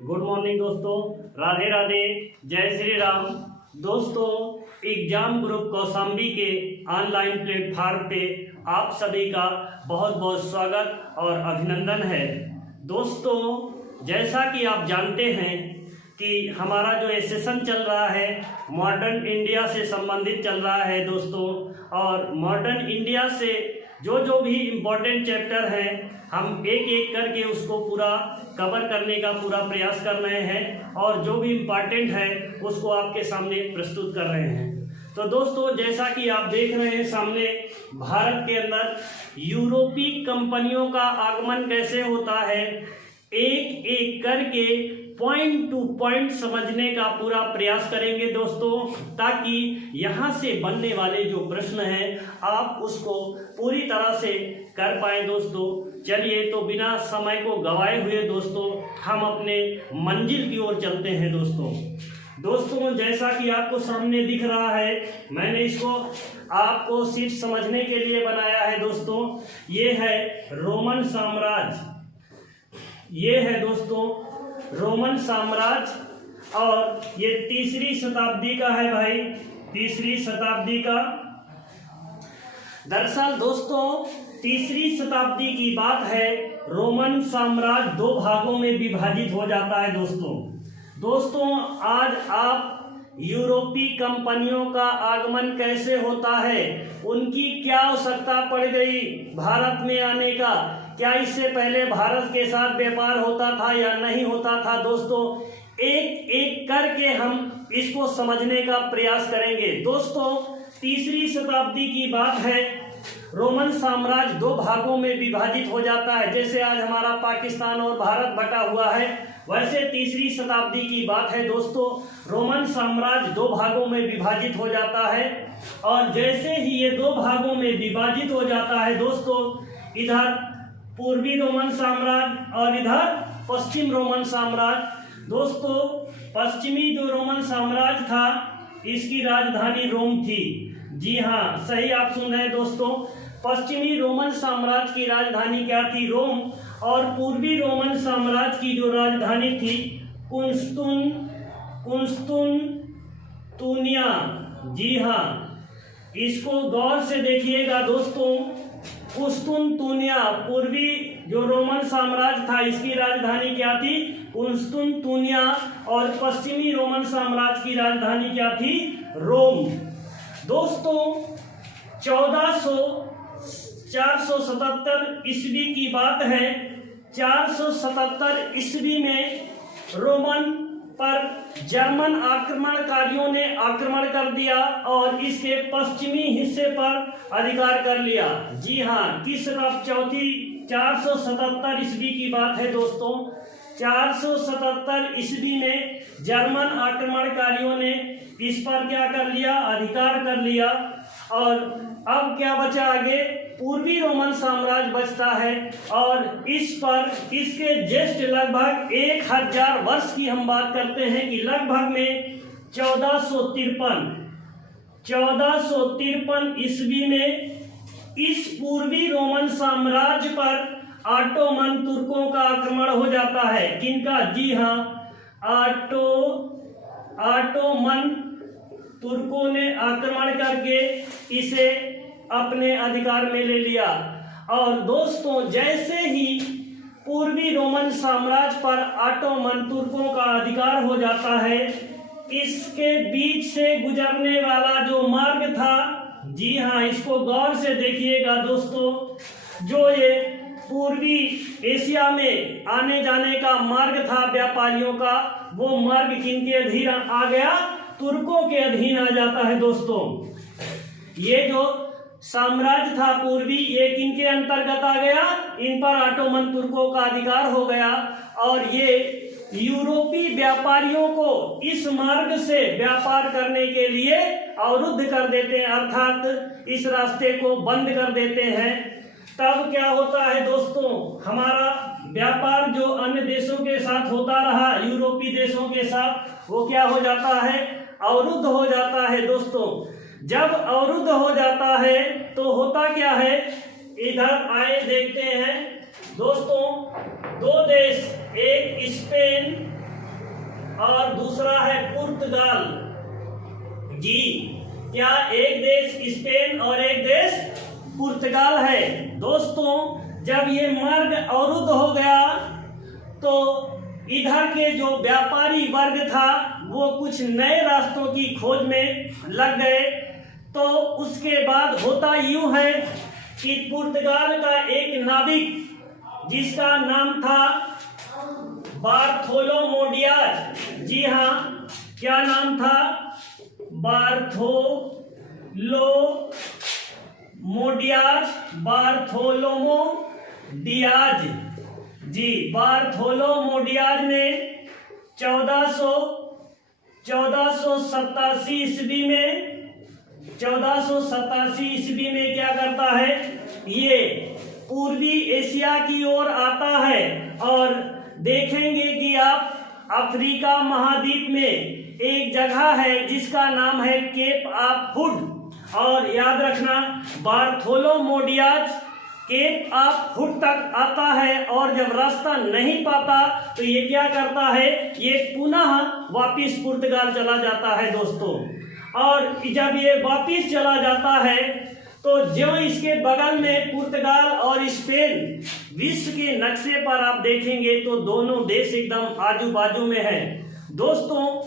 Good morning दोस्तों, राधे राधे, जय श्री राम। दोस्तों, एग्जाम ग्रुप कौशाम्बी के ऑनलाइन प्लेटफॉर्म पे आप सभी का बहुत बहुत स्वागत और अभिनंदन है। दोस्तों, जैसा कि आप जानते हैं कि हमारा जो ये सेशन चल रहा है मॉडर्न इंडिया से संबंधित चल रहा है दोस्तों, और मॉडर्न इंडिया से जो भी इम्पोर्टेंट चैप्टर हैं हम एक एक करके उसको पूरा कवर करने का पूरा प्रयास कर रहे हैं और जो भी इम्पोर्टेंट है उसको आपके सामने प्रस्तुत कर रहे हैं। तो दोस्तों, जैसा कि आप देख रहे हैं सामने, भारत के अंदर यूरोपीय कंपनियों का आगमन कैसे होता है, एक एक करके पॉइंट टू पॉइंट समझने का पूरा प्रयास करेंगे दोस्तों, ताकि यहाँ से बनने वाले जो प्रश्न हैं आप उसको पूरी तरह से कर पाए दोस्तों। चलिए, तो बिना समय को गंवाए हुए दोस्तों हम अपने मंजिल की ओर चलते हैं दोस्तों, जैसा कि आपको सामने दिख रहा है, मैंने इसको आपको सिर्फ समझने के लिए बनाया है दोस्तों। ये है रोमन साम्राज्य, ये है दोस्तों रोमन साम्राज्य, और ये तीसरी शताब्दी का है भाई, तीसरी शताब्दी का। दरअसल दोस्तों, तीसरी शताब्दी की बात है, रोमन साम्राज्य दो भागों में विभाजित हो जाता है दोस्तों। आज आप यूरोपीय कंपनियों का आगमन कैसे होता है, उनकी क्या आवश्यकता पड़ गई भारत में आने का, क्या इससे पहले भारत के साथ व्यापार होता था या नहीं होता था दोस्तों, एक एक करके हम इसको समझने का प्रयास करेंगे दोस्तों। तीसरी शताब्दी की बात है, रोमन साम्राज्य दो भागों में विभाजित हो जाता है। जैसे आज हमारा पाकिस्तान और भारत बटा हुआ है, वैसे तीसरी शताब्दी की बात है दोस्तों, रोमन साम्राज्य दो भागों में विभाजित हो जाता है। और जैसे ही ये दो भागों में विभाजित हो जाता है दोस्तों, इधर पूर्वी रोमन साम्राज्य और इधर पश्चिम रोमन साम्राज्य। दोस्तों, पश्चिमी जो रोमन साम्राज्य था इसकी राजधानी रोम थी। जी हाँ, सही आप सुन रहे हैं दोस्तों, पश्चिमी रोमन साम्राज्य की राजधानी क्या थी, रोम। और पूर्वी रोमन साम्राज्य की जो राजधानी थी कुंस्तुनतुनिया। जी हाँ, इसको गौर से देखिएगा दोस्तों, कुंस्तुनतुनिया, पूर्वी जो रोमन साम्राज्य था इसकी राजधानी क्या थी, कुंस्तुनतुनिया, और पश्चिमी रोमन साम्राज्य की राजधानी क्या थी, रोम। दोस्तों, 477 ईस्वी की बात है। 477 ईस्वी में रोमन पर जर्मन आक्रमणकारियों ने आक्रमण कर दिया और इसके पश्चिमी हिस्से पर अधिकार कर लिया। जी हाँ, किस 477 ईस्वी की बात है दोस्तों। 477 ईस्वी में जर्मन आक्रमणकारियों ने इस पर क्या कर लिया, अधिकार कर लिया। और अब क्या बचा आगे, पूर्वी रोमन साम्राज्य बचता है, और इस पर इसके जस्ट लगभग 1000 वर्ष की हम बात करते हैं कि लगभग में 1453 ईस्वी में इस पूर्वी रोमन साम्राज्य पर ऑटोमन तुर्कों का आक्रमण हो जाता है। किनका, जी हाँ, ऑटोमन तुर्कों ने आक्रमण करके इसे अपने अधिकार में ले लिया। और दोस्तों, जैसे ही पूर्वी रोमन साम्राज्य पर ऑटोमन तुर्कों का अधिकार हो जाता है, इसके बीच से गुजरने वाला जो मार्ग था, जी हाँ, इसको गौर से देखिएगा दोस्तों, जो ये पूर्वी एशिया में आने जाने का मार्ग था व्यापारियों का, वो मार्ग किनके अधीन आ गया, तुर्कों के अधीन आ जाता है दोस्तों। ये जो साम्राज्य था पूर्वी, ये किनके अंतर्गत आ गया, इन पर ऑटोमन तुर्कों का अधिकार हो गया, और ये यूरोपीय व्यापारियों को इस मार्ग से व्यापार करने के लिए अवरुद्ध कर देते हैं, अर्थात इस रास्ते को बंद कर देते हैं। तब क्या होता है दोस्तों, हमारा व्यापार जो अन्य देशों के साथ होता रहा, यूरोपीय देशों के साथ, वो क्या हो जाता है, अवरुद्ध हो जाता है दोस्तों। जब अवरुद्ध हो जाता है तो होता क्या है, इधर आए देखते हैं दोस्तों, दो देश, एक स्पेन और दूसरा है पुर्तगाल। जी, क्या एक देश स्पेन और एक देश पुर्तगाल है। दोस्तों, जब ये मार्ग अवरुद्ध हो गया तो इधर के जो व्यापारी वर्ग था वो कुछ नए रास्तों की खोज में लग गए। तो उसके बाद होता यूं है कि पुर्तगाल का एक नाविक जिसका नाम था बार्थोलोमो डियाज, जी हाँ, क्या नाम था, बार्थोलोमो डियाज। जी, बार्थोलोमो डियाज ने 1487 ईस्वी में क्या करता है, ये पूर्वी एशिया की ओर आता है। और देखेंगे कि आप अफ्रीका महाद्वीप में एक जगह है जिसका नाम है केप ऑफ हुड। और याद रखना, बार्थोलोमो डियाज केप ऑफ हुड तक आता है और जब रास्ता नहीं पाता तो ये क्या करता है, ये पुनः वापिस पुर्तगाल चला जाता है दोस्तों। और जब ये वापिस चला जाता है तो जो इसके बगल में पुर्तगाल और स्पेन विश्व के नक्शे पर आप देखेंगे तो दोनों देश एकदम आजू बाजू में हैं। दोस्तों,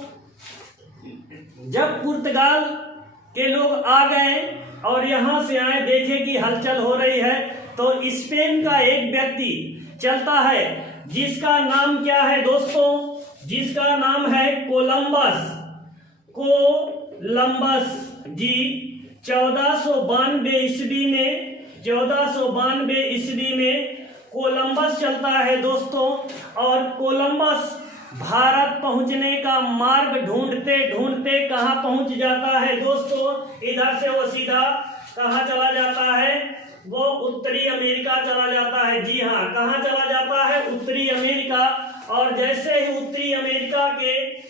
जब पुर्तगाल के लोग आ गए और यहाँ से आए, देखे कि हलचल हो रही है, तो स्पेन का एक व्यक्ति चलता है जिसका नाम क्या है दोस्तों, जिसका नाम है कोलंबस। जी, 1492 ईस्वी में कोलंबस चलता है दोस्तों। और कोलंबस भारत पहुंचने का मार्ग ढूंढते ढूंढते कहाँ पहुंच जाता है दोस्तों, इधर से वो सीधा कहाँ चला जाता है, वो उत्तरी अमेरिका चला जाता है। जी हाँ, कहाँ चला जाता है, उत्तरी अमेरिका। और जैसे ही उत्तरी अमेरिका के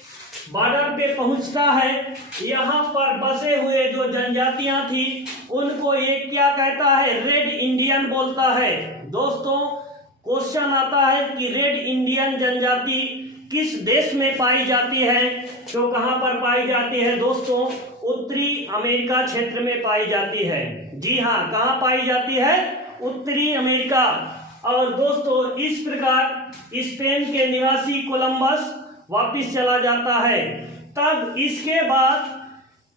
बॉर्डर पे पहुंचता है, यहाँ पर बसे हुए जो जनजातियां थी उनको ये क्या कहता है, रेड इंडियन बोलता है। दोस्तों, क्वेश्चन आता है कि रेड इंडियन जनजाति किस देश में पाई जाती है, तो कहाँ पर पाई जाती है दोस्तों, उत्तरी अमेरिका क्षेत्र में पाई जाती है। जी हाँ, कहाँ पाई जाती है, उत्तरी अमेरिका। और दोस्तों, इस प्रकार स्पेन के निवासी कोलंबस वापिस चला जाता है। तब इसके बाद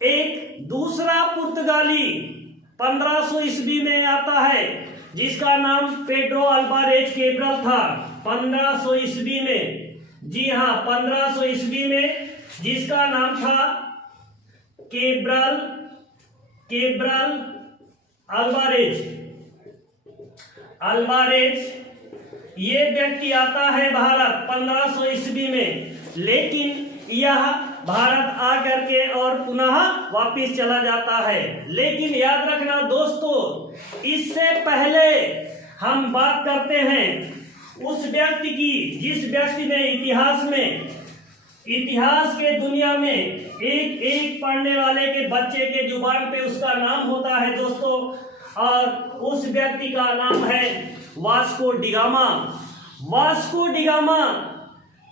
एक दूसरा पुर्तगाली 1500 ईस्वी में आता है जिसका नाम पेड्रो अल्वारेज कैब्रल था। 1500 ईस्वी में, जी हाँ, 1500 ईस्वी में, जिसका नाम था कैब्रल अल्वारेज। ये व्यक्ति आता है भारत 1500 ईस्वी में, लेकिन यह भारत आकर के और पुनः वापिस चला जाता है। लेकिन याद रखना दोस्तों, इससे पहले हम बात करते हैं उस व्यक्ति की जिस व्यक्ति ने इतिहास के दुनिया में एक एक पढ़ने वाले के बच्चे के जुबान पे उसका नाम होता है दोस्तों। और उस व्यक्ति का नाम है वास्को डिगामा। वास्को डिगामा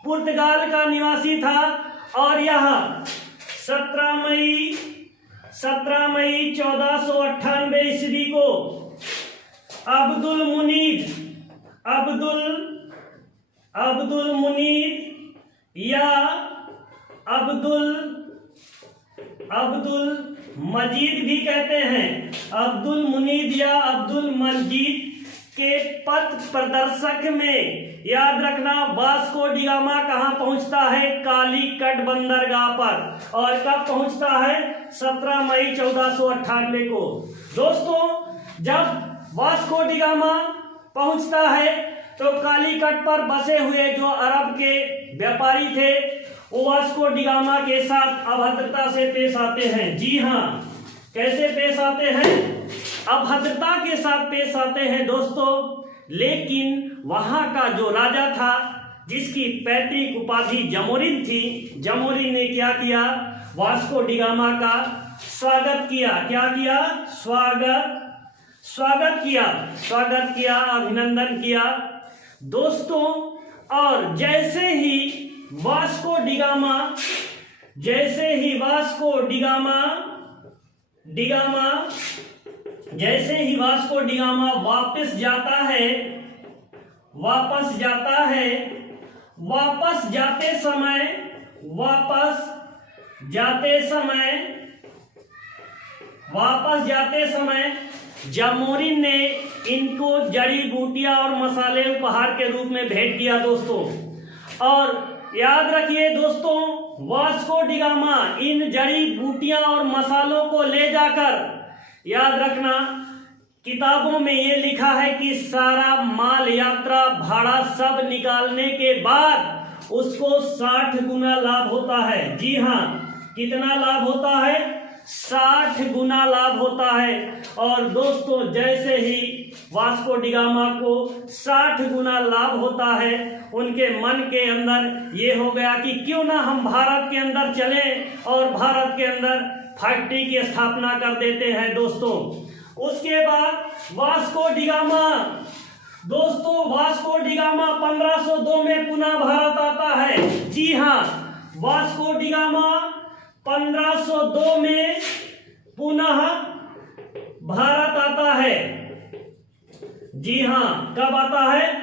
पुर्तगाल का निवासी था और यह 17 मई 1498 ईस्वी को अब्दुल मुनीद या अब्दुल मजीद भी कहते हैं, अब्दुल मुनीद या अब्दुल मजीद के पथ प्रदर्शक में याद रखना वास्को डिगामा कहाँ पहुंचता है, कालीकट बंदरगाह पर। और कब पहुंचता है, 17 मई 1498 को। दोस्तों, जब वास्को डिगामा पहुंचता है तो कालीकट पर बसे हुए जो अरब के व्यापारी थे वो वास्को डिगामा के साथ अभद्रता से पेश आते हैं। जी हाँ, कैसे पेश आते हैं, अभद्रता के साथ पेश आते हैं दोस्तों। लेकिन वहां का जो राजा था जिसकी पैतृक उपाधि जमोरिन थी, जमोरिन ने क्या किया, वास्को डिगामा का स्वागत किया। क्या किया, स्वागत किया, अभिनंदन किया दोस्तों। और जैसे ही वास्को डिगामा, जैसे ही वास्को डिगामा वापस जाता है, वापस जाते समय जामोरिन ने इनको जड़ी बूटियां और मसाले उपहार के रूप में भेंट किया दोस्तों। और याद रखिए दोस्तों, वास्को डिगामा इन जड़ी बूटियां और मसालों को ले जाकर, याद रखना किताबों में ये लिखा है कि सारा माल यात्रा भाड़ा सब निकालने के बाद उसको 60 गुना लाभ होता है। जी हाँ, कितना लाभ होता है? 60 गुना लाभ होता है। और दोस्तों, जैसे ही वास्को डिगामा को 60 गुना लाभ होता है, उनके मन के अंदर ये हो गया कि क्यों ना हम भारत के अंदर चलें और भारत के अंदर फैक्ट्री की स्थापना कर देते हैं दोस्तों। उसके बाद वास्को डिगामा 1502 में पुनः भारत आता है। जी हाँ, वास्को डिगामा 1502 में पुनः भारत आता है। जी हाँ, कब आता है?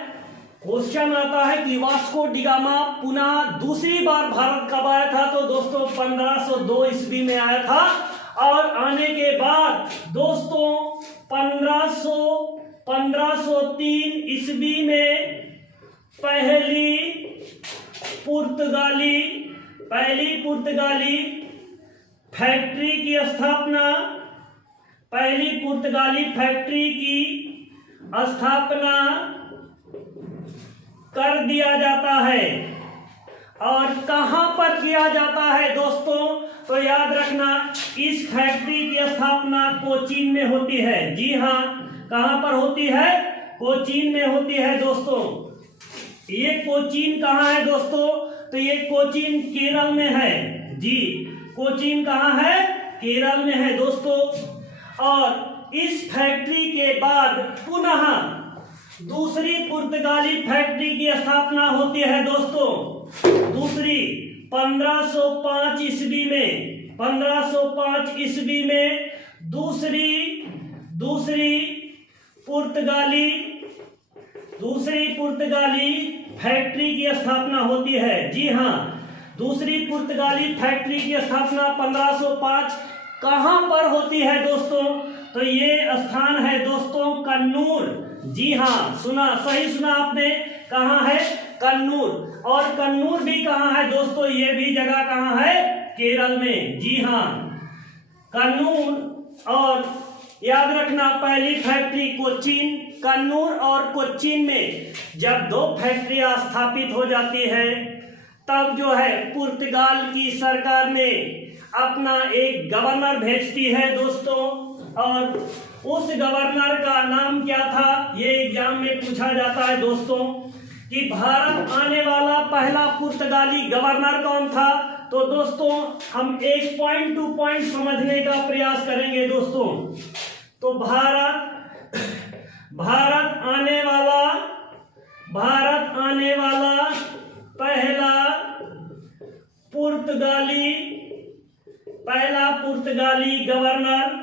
क्वेश्चन आता है कि वास्को डिगामा पुनः दूसरी बार भारत कब आया था? तो दोस्तों 1502 ईस्वी में आया था। और आने के बाद दोस्तों 1503 ईस्वी में पहली पुर्तगाली फैक्ट्री की स्थापना कर दिया जाता है। और कहां पर किया जाता है दोस्तों? तो याद रखना, इस फैक्ट्री की स्थापना कोचीन में होती है। जी हाँ, कहां पर होती है? कोचीन में होती है दोस्तों। ये कोचीन कहां है दोस्तों? तो ये कोचीन केरल में है। जी, कोचीन कहां है? केरल में है दोस्तों। और इस फैक्ट्री के बाद पुनः दूसरी पुर्तगाली फैक्ट्री की स्थापना होती है दोस्तों। दूसरी 1505 ईस्वी में दूसरी पुर्तगाली फैक्ट्री की स्थापना होती है। जी हाँ, दूसरी पुर्तगाली फैक्ट्री की स्थापना 1505 कहां पर होती है दोस्तों? तो ये स्थान है दोस्तों कन्नूर। जी हाँ, सही सुना आपने, कहां है? कन्नूर। और कन्नूर भी कहां है दोस्तों? ये भी जगह कहां है? केरल में। जी हाँ, कन्नूर। और याद रखना, पहली फैक्ट्री कोचीन, कन्नूर और कोचीन में जब 2 फैक्ट्रियां स्थापित हो जाती है, तब जो है पुर्तगाल की सरकार ने अपना एक गवर्नर भेजती है दोस्तों। और उस गवर्नर का नाम क्या था? ये एग्जाम में पूछा जाता है दोस्तों कि भारत आने वाला पहला पुर्तगाली गवर्नर कौन था? तो दोस्तों हम एक पॉइंट टू पॉइंट समझने का प्रयास करेंगे दोस्तों। तो भारत आने वाला पहला पुर्तगाली गवर्नर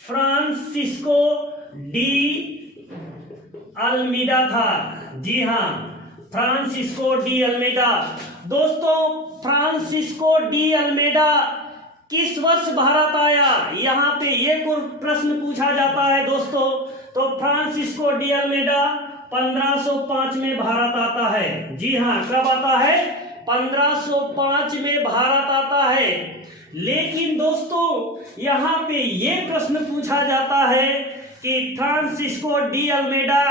फ्रांसिस्को डी अल्मीडा था। जी हाँ, फ्रांसिस्को डी अल्मीडा। दोस्तों, फ्रांसिस्को डी अल्मीडा किस वर्ष भारत आया? यहाँ पे ये प्रश्न पूछा जाता है दोस्तों। तो फ्रांसिस्को डी अल्मीडा 1505 में भारत आता है। जी हाँ, कब आता है? 1505 में भारत आता है। लेकिन दोस्तों यहाँ पे ये प्रश्न पूछा जाता है कि फ्रांसिस्को डी अल्मीडा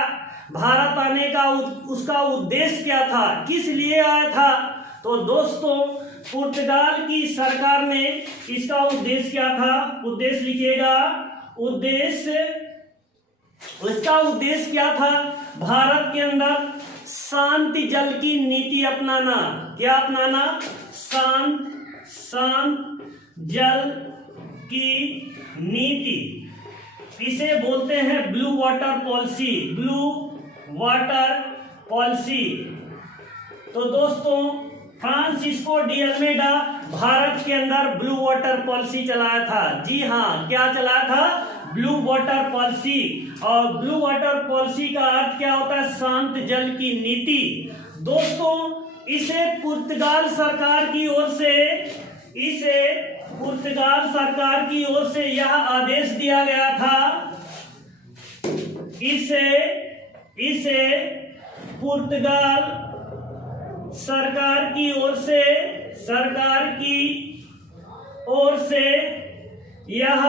भारत आने का उसका उद्देश्य क्या था, किस लिए आया था? तो दोस्तों पुर्तगाल की सरकार ने इसका उद्देश्य क्या था? उद्देश्य लिखिएगा, उसका उद्देश्य क्या था? भारत के अंदर शांति जल की नीति अपनाना। क्या अपनाना? शांत जल की नीति इसे बोलते हैं blue water policy, blue water policy. तो दोस्तों फ्रांसिस्को डी अल्मेडा भारत के अंदर ब्लू वाटर पॉलिसी चलाया था। जी हाँ, क्या चलाया था? Blue water policy. और ब्लू वाटर पॉलिसी का अर्थ क्या होता है? शांत जल की नीति। दोस्तों इसे पुर्तगाल सरकार की ओर से यह आदेश दिया गया था। इसे पुर्तगाल सरकार की ओर से यह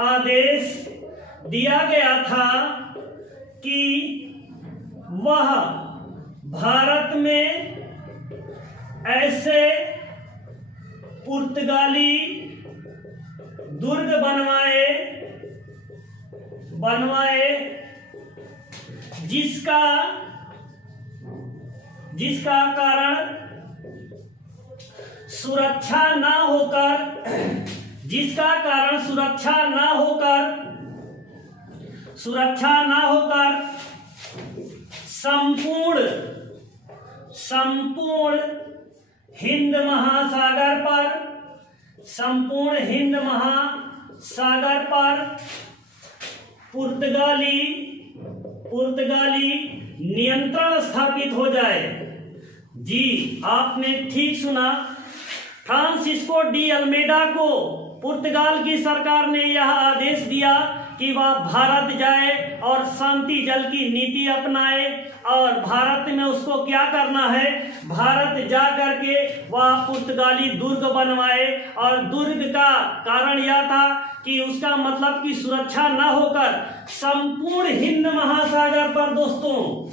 आदेश दिया गया था कि वह भारत में ऐसे पुर्तगाली दुर्ग बनवाए जिसका कारण सुरक्षा ना होकर संपूर्ण हिंद महासागर पर पुर्तगाली नियंत्रण स्थापित हो जाए। जी आपने ठीक सुना, फ्रांसिस्को डी अल्मेडा को पुर्तगाल की सरकार ने यह आदेश दिया कि वह भारत जाए और शांति जल की नीति अपनाए, और भारत में उसको क्या करना है? भारत जा करके वह पुर्तगाली दुर्ग बनवाए। और दुर्ग का कारण यह था कि उसका मतलब कि सुरक्षा न होकर संपूर्ण हिंद महासागर पर। दोस्तों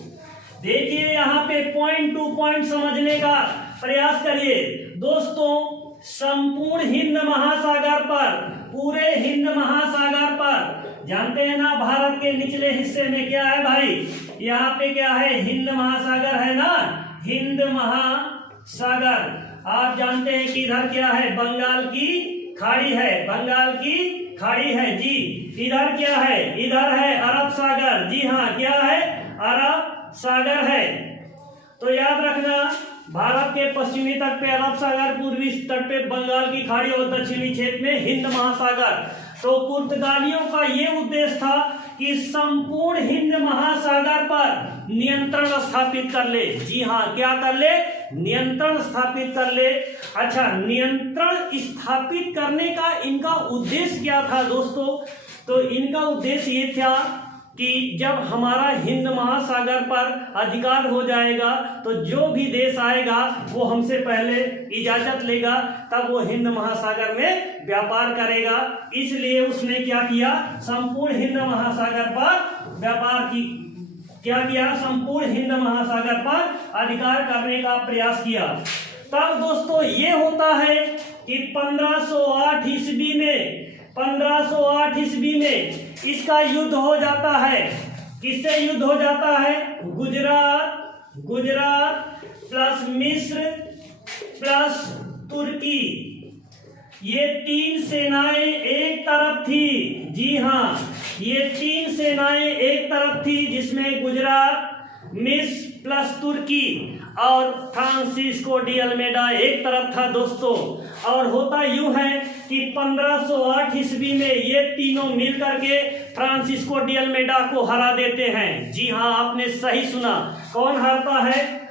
देखिए यहाँ पे पॉइंट टू पॉइंट समझने का प्रयास करिए। दोस्तों संपूर्ण हिंद महासागर पर, पूरे हिंद महासागर पर, जानते हैं ना भारत के निचले हिस्से में क्या है भाई? यहाँ पे क्या है? हिंद महासागर है ना, हिंद महासागर। आप जानते हैं कि इधर क्या है? बंगाल की खाड़ी है। जी इधर क्या है? इधर है अरब सागर। जी हाँ, क्या है? अरब सागर है। तो याद रखना, भारत के पश्चिमी तट पे अरब सागर, पूर्वी तट पे बंगाल की खाड़ी और दक्षिणी क्षेत्र में हिंद महासागर। तो पुर्तगालियों का ये उद्देश्य था कि संपूर्ण हिंद महासागर पर नियंत्रण स्थापित कर ले। जी हाँ, क्या कर ले? नियंत्रण स्थापित कर ले। अच्छा, नियंत्रण स्थापित करने का इनका उद्देश्य क्या था दोस्तों? तो इनका उद्देश्य ये था कि जब हमारा हिंद महासागर पर अधिकार हो जाएगा तो जो भी देश आएगा वो हमसे पहले इजाजत लेगा, तब वो हिंद महासागर में व्यापार करेगा। इसलिए उसने क्या किया? संपूर्ण हिंद महासागर पर व्यापार की क्या किया? संपूर्ण हिंद महासागर पर अधिकार करने का प्रयास किया। तब दोस्तों ये होता है कि 1508 ईस्वी में इसका युद्ध हो जाता है। किससे युद्ध हो जाता है? गुजरात प्लस मिस्र प्लस तुर्की, ये तीन सेनाएं एक तरफ थी। जी हाँ, ये तीन सेनाएं एक तरफ थी, जिसमें गुजरात, मिस्र प्लस तुर्की और फ्रांसिस्को डी अल्मेडा एक तरफ था दोस्तों। और होता यूं है कि 1508 ईस्वी में ये तीनों मिल करके फ्रांसिस्को डी अल्मेडा को हरा देते हैं। जी हाँ, आपने सही सुना। कौन हारता है?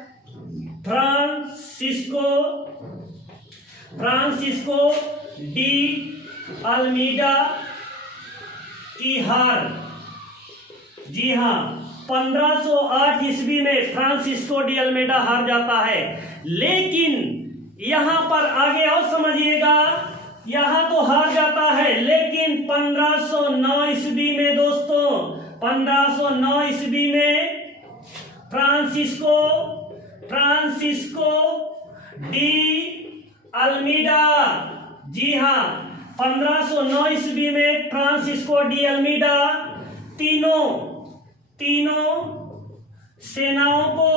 फ्रांसिस्को डी अल्मेडा की हार। जी हाँ, 1508 ईस्वी में फ्रांसिस्को डी अल्मेडा हार जाता है। लेकिन यहां पर आगे और समझिएगा, यहां तो हार जाता है, लेकिन 1509 ईस्वी में दोस्तों, 1509 ईस्वी में फ्रांसिस्को डी अल्मेडा, जी हाँ, 1509 ईस्वी में फ्रांसिस्को डी अल्मेडा तीनों सेनाओं को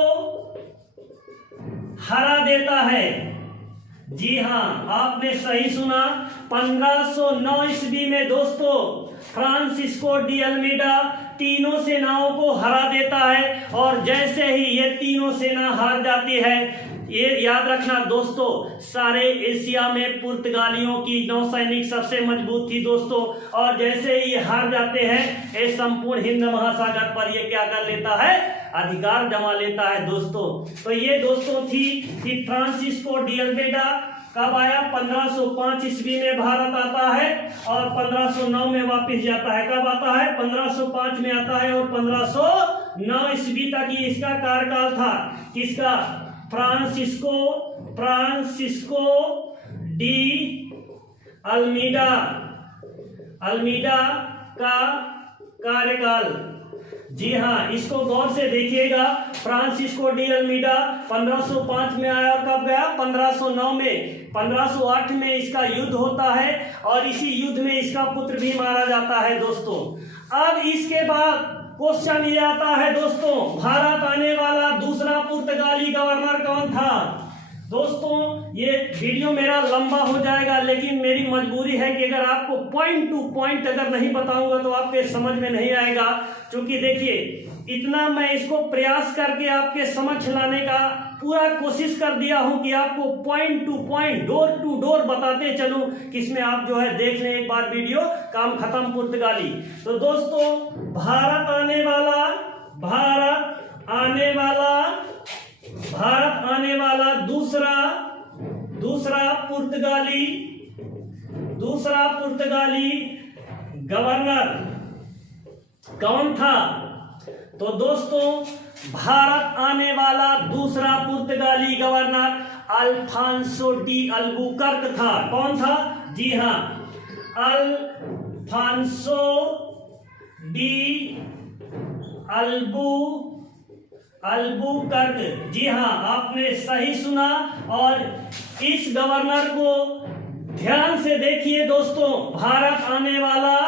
हरा देता है। जी हाँ, आपने सही सुना। 1509 ईस्वी में दोस्तों फ्रांसिस्को डी अल्मीडा तीनों सेनाओं को हरा देता है। और जैसे ही ये तीनों सेना हार जाती है, ये याद रखना दोस्तों, सारे एशिया में पुर्तगालियों की नौसैनिक सबसे मजबूत थी दोस्तों। और जैसे ही ये हार जाते हैं, ये संपूर्ण हिंद महासागर पर ये क्या कर लेता है, अधिकार जमा लेता है दोस्तों। तो ये दोस्तों थी कि फ्रांसिस्को डी अल्मीडा कब आया, 1505 ईस्वी में भारत आता है और 1509 में वापस जाता है। कब आता है, 1505 में आता है और 1509 ईस्वी तक ये इसका कार्यकाल था। किसका, फ्रांसिस्को डी अल्मीडा का कार्यकाल। जी हाँ, इसको गौर से देखिएगा। फ्रांसिस्को डी अल्मीडा 1505 में आया और कब गया, 1509 में। 1508 में इसका युद्ध होता है और इसी युद्ध में इसका पुत्र भी मारा जाता है दोस्तों। अब इसके बाद क्वेश्चन ये आता है दोस्तों, भारत आने वाला दूसरा पुर्तगाली गवर्नर कौन था। दोस्तों ये वीडियो मेरा लंबा हो जाएगा, लेकिन मेरी मजबूरी है कि अगर आपको पॉइंट टू पॉइंट अगर नहीं बताऊंगा तो आपके समझ में नहीं आएगा। क्योंकि देखिए, इतना मैं इसको प्रयास करके आपके समक्ष लाने का पूरा कोशिश कर दिया हूं कि आपको point to point, door to door बताते चलूं, किसमें आप जो है देख लें एक बार वीडियो, काम खत्म पुर्तगाली। तो दोस्तों भारत आने वाला दूसरा पुर्तगाली गवर्नर कौन था। तो दोस्तों भारत आने वाला दूसरा पुर्तगाली गवर्नर अल्फांसो डी अल्बुकर्क था। कौन था, जी हाँ, अल्फांसो डी अल्बुकर्क। जी हाँ, आपने सही सुना। और इस गवर्नर को ध्यान से देखिए दोस्तों, भारत आने वाला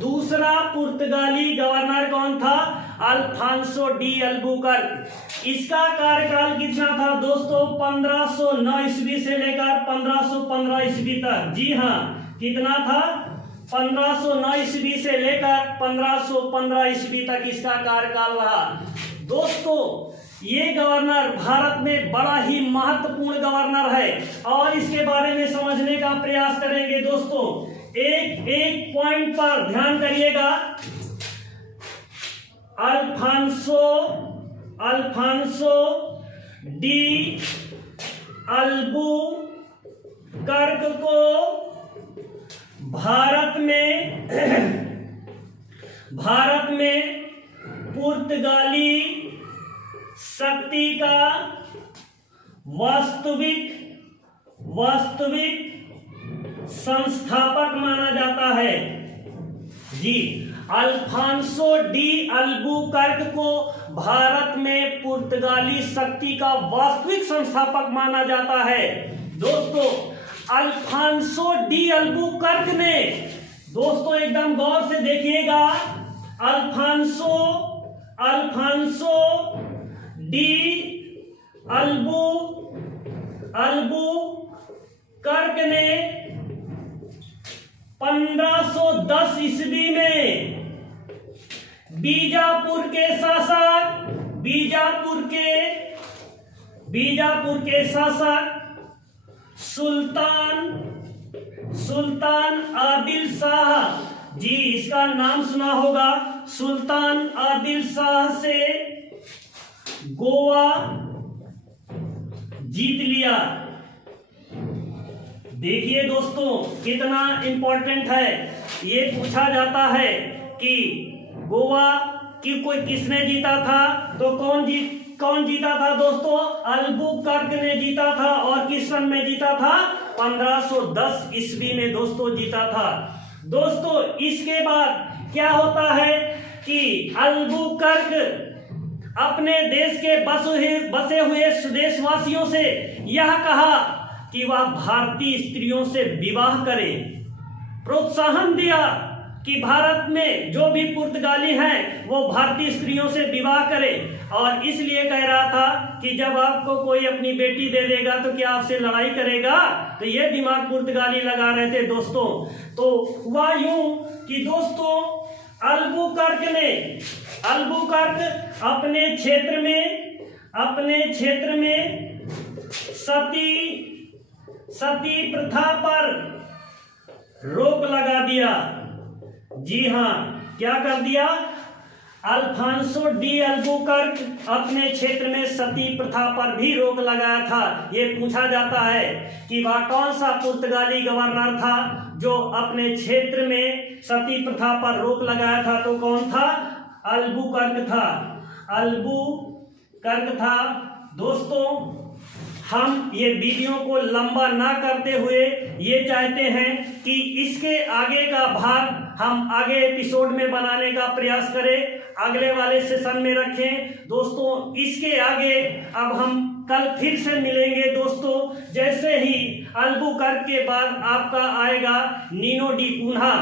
दूसरा पुर्तगाली गवर्नर कौन था, अल्फांसो डी अल्बुकर्क। इसका कार्यकाल कितना था दोस्तों, 1509 ईस्वी से लेकर 1515 ईस्वी तक। जी हाँ, कितना था, 1509 ईस्वी से लेकर 1515 ईस्वी तक इसका कार्यकाल रहा। दोस्तों ये गवर्नर भारत में बड़ा ही महत्वपूर्ण गवर्नर है और इसके बारे में समझने का प्रयास करेंगे दोस्तों। एक एक पॉइंट पर ध्यान करिएगा। अल्फांसो डी अल्बुकर्क को भारत में पुर्तगाली शक्ति का वास्तविक संस्थापक माना जाता है। जी, अल्फांसो डी अल्बुकर्क को भारत में पुर्तगाली शक्ति का वास्तविक संस्थापक माना जाता है। दोस्तों अल्फांसो डी अल्बुकर्क ने, दोस्तों एकदम गौर से देखिएगा, अल्फांसो डी अल्बुकर्क ने 1510 ईस्वी में बीजापुर के शासक सुल्तान आदिल शाह, जी इसका नाम सुना होगा, सुल्तान आदिल शाह से गोवा जीत लिया। देखिए दोस्तों कितना इंपॉर्टेंट है। ये पूछा जाता है कि गोवा की कोई किसने जीता था, तो कौन जीता था दोस्तों, अल्बुकर्क ने जीता था। और किस सन में जीता था, 1510 ईस्वी में दोस्तों जीता था। दोस्तों इसके बाद क्या होता है कि अल्बुकर्क अपने देश के बसे हुए स्वदेशवासियों से यह कहा कि वह भारतीय स्त्रियों से विवाह करें, प्रोत्साहन दिया। कि भारत में जो भी पुर्तगाली हैं वो भारतीय स्त्रियों से विवाह करें, और इसलिए कह रहा था कि जब आपको कोई अपनी बेटी दे देगा तो क्या आपसे लड़ाई करेगा। तो ये दिमाग पुर्तगाली लगा रहे थे दोस्तों। तो हुआ यूं कि दोस्तों अल्बुकर्क अपने क्षेत्र में सती प्रथा पर रोक लगा दिया। जी हाँ, क्या कर दिया? अल्फांसो डी अल्बुकर्क अपने क्षेत्र में सती प्रथा पर भी रोक लगाया था। ये पूछा जाता है कि वह कौन सा पुर्तगाली गवर्नर था जो अपने क्षेत्र में सती प्रथा पर रोक लगाया था। तो कौन था? अल्बुकर्क था। दोस्तों, हम ये वीडियो को लंबा ना करते हुए ये चाहते हैं कि इसके आगे का भाग हम आगे एपिसोड में बनाने का प्रयास करें, अगले वाले सेशन में रखें। दोस्तों, इसके आगे अब हम कल फिर से मिलेंगे दोस्तों। जैसे ही अल्बुकर्क के बाद आपका आएगा नीनो डी कुन्हा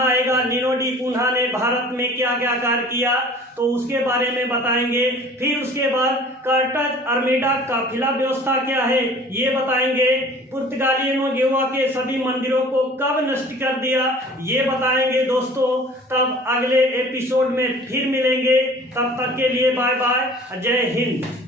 आएगा। नीनो डी कुन्हा ने भारत में क्या क्या कार्य किया तो उसके बारे में बताएंगे। फिर उसके बाद कार्टज अर्मेडा काफिला व्यवस्था क्या है ये बताएंगे। पुर्तगालियों ने गोवा के सभी मंदिरों को कब नष्ट कर दिया ये बताएंगे दोस्तों। तब अगले एपिसोड में फिर मिलेंगे, तब तक के लिए बाय बाय, जय हिंद।